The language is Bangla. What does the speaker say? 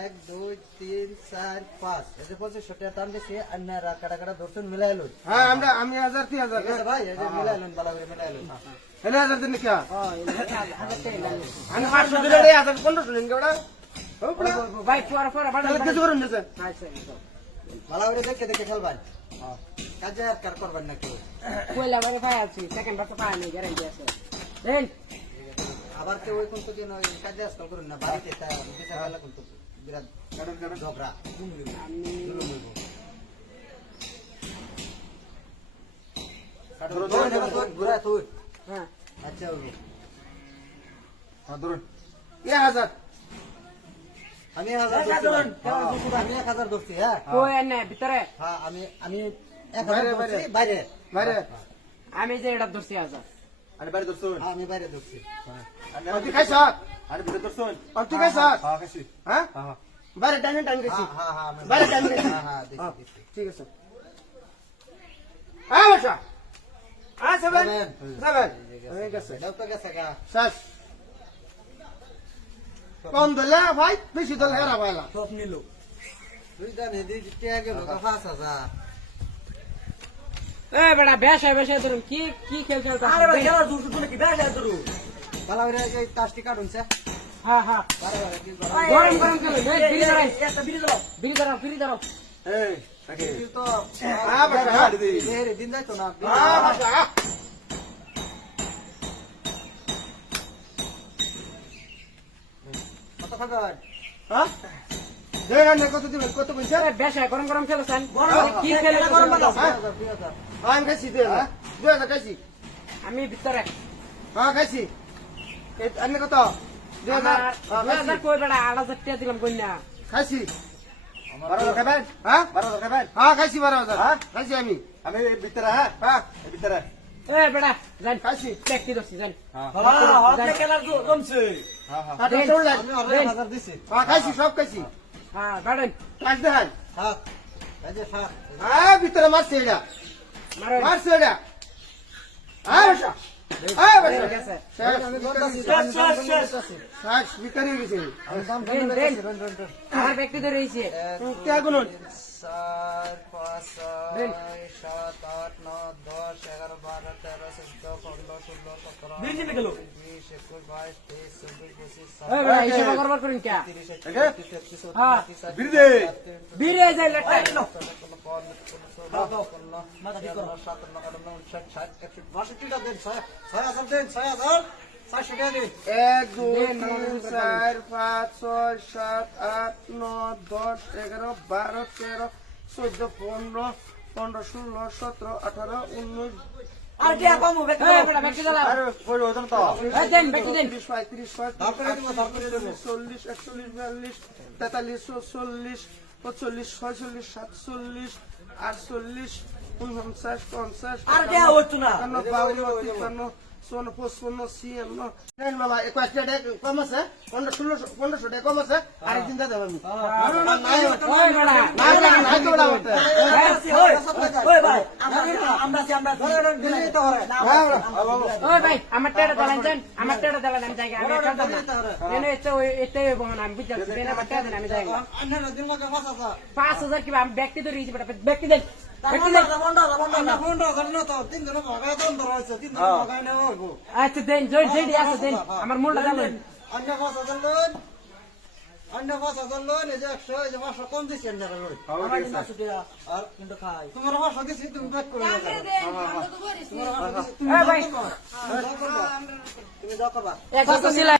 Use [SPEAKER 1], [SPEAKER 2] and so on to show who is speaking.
[SPEAKER 1] এক দুই তিন চার পাঁচ এই যে পঁচিশশো টাকা টান দিছি আপনারা কাটা কাটা ধরছেন মিলাই লই
[SPEAKER 2] হ্যাঁ আমরা আমি হাজার তিন হাজার
[SPEAKER 1] ভাই এই যে হ্যাঁ, মিলাই হ্যাঁ। লইন বালা করে মিলাই লইন হ্যাঁ,
[SPEAKER 2] এনে হাজার দিন কি আমি পাঁচশো দিলে এই হাজার পনেরোশো নিন কেবড়া ভাই পরে পরে কিছু করুন
[SPEAKER 1] ভালো করে দেখে দেখে খেলবেন কাজে আর কার করবেন না কেউ
[SPEAKER 3] কইলা ভাই আছি সেকেন্ড বারটা পায় নাই গ্যারান্টি আছে
[SPEAKER 1] আবার কেউ ওই কোন তো কাজে আজকাল করুন না বাড়িতে বিচার করুন ঝগড়া হ্যাঁ। আচ্ছা
[SPEAKER 2] হ্যাঁ, ধরুন এক হাজার
[SPEAKER 1] হ্যাঁ, আমি
[SPEAKER 3] এক হাজার ধরছি হ্যাঁ ভিতরে
[SPEAKER 1] হ্যাঁ আমি আমি এক হাজার বাইরে
[SPEAKER 2] বাইরে
[SPEAKER 3] আমি যে এটা ধরছি হাজার
[SPEAKER 2] আরে বাইরে ধরছুন
[SPEAKER 1] হ্যাঁ, আমি বাইরে ধরছি আপনি খাই সব আরে ভিতরে ধরছুন আপনি খাই সব হ্যাঁ খাইছি
[SPEAKER 2] হ্যাঁ হ্যাঁ, হ্যাঁ হ্যাঁ বাইরে টাইম টাইম কম দলে ভাই বেশি দলে হেরা ভাইলা
[SPEAKER 1] সব নিলো দুইটা নেদি টিয়া গেল ফাঁস আছে
[SPEAKER 3] এই বেটা বেশ বেশ ধরুন কি কি খেলছ
[SPEAKER 2] আরে বেটা খেলা দূর দূর কি বেশ ধরুন
[SPEAKER 1] তালা ওরে এই কাষ্টি কাটুনছে
[SPEAKER 3] হ্যাঁ হ্যাঁ গরম গরম খেলো এই বিড়ি দাও একটা বিড়ি দাও বিড়ি দাও বিড়ি দাও
[SPEAKER 2] এই তাকে তো আ বেটা হাড় দি রে দিন দাও না আ বেটা কত খাবার হ্যাঁ কত দিবেন কত পয়সা
[SPEAKER 3] খেলো স্যার কি খেলে গরম
[SPEAKER 2] আমি খাইছি দুই হাজার খাইছি আমি ভিতরে হ্যাঁ খাইছি আমি কত দুই
[SPEAKER 3] হাজার কই বেড়া আট হাজার টাকা
[SPEAKER 2] খাইছি বারো হাজার খাবেন হাজার খাবেন খাইছি বারো হাজার খাইছি আমি আমি ভিতরে হ্যাঁ হ্যাঁ ভিতরে
[SPEAKER 3] এ বেড়া জান কাশি
[SPEAKER 2] খাইছি সব খাইছি হ্যাঁ ব্যাটেন কাজ দেখান
[SPEAKER 1] সাত কাজে সাত
[SPEAKER 2] হ্যাঁ ভিতরে
[SPEAKER 3] চার পাঁচ ছয় সাত আট নয় দশ এগারো বারো তেরো চোদ্দ পনেরো ষোলো সতেরো বিশ একুশ বাইশ তেইশ চব্বিশ পঁচিশ সাতান্ন আটান্ন হ্যাঁ। হ্যাঁ,
[SPEAKER 1] হ্যাঁ, উনষাট ষাট একশো
[SPEAKER 2] বাষট্টিটা দেন ছয় ছয় হাজার দেন ছয় হাজার
[SPEAKER 1] এক দুই তিন চার পাঁচ ছয় সাত আট ন দশ এগারো বারো তেরো চোদ্দ পনেরো পনেরো ষোলো সতেরো আঠারো উনিশ
[SPEAKER 3] আর কি কম ব্যক্তি
[SPEAKER 2] আরে পরিবর্তন তো
[SPEAKER 3] দেন ব্যক্তি দেন
[SPEAKER 1] 20 35 40 41 42 পঞ্চাশ
[SPEAKER 3] বাউন্ন
[SPEAKER 1] তিপ্পান্ন চুয়ান্ন পঁচপন্ন ছিয়ান্ন
[SPEAKER 2] মামা কয়েকটা ডে কম আছে পনেরো ষোলোশো পনেরোশো ডে কম আছে আরেকদিন দাদা আমি
[SPEAKER 3] ব্যক্তি তো রয়েছে ব্যক্তি দেখ হ্যাঁ। আচ্ছা দেন জয় জেডি আছে আচ্ছা, দেন হ্যাঁ, হ্যাঁ, আমার মনটা জানেন
[SPEAKER 2] আন্ডা পাঁচ হাজার লোন আন্ডা পাঁচ হাজার লোন এই যে একশো এই যে পাঁচশো কম দিচ্ছি আন্ডা লোন আর কিন্তু খাই
[SPEAKER 3] তোমার পাঁচশো দিচ্ছি তুমি ব্যাক করে তুমি যা করবা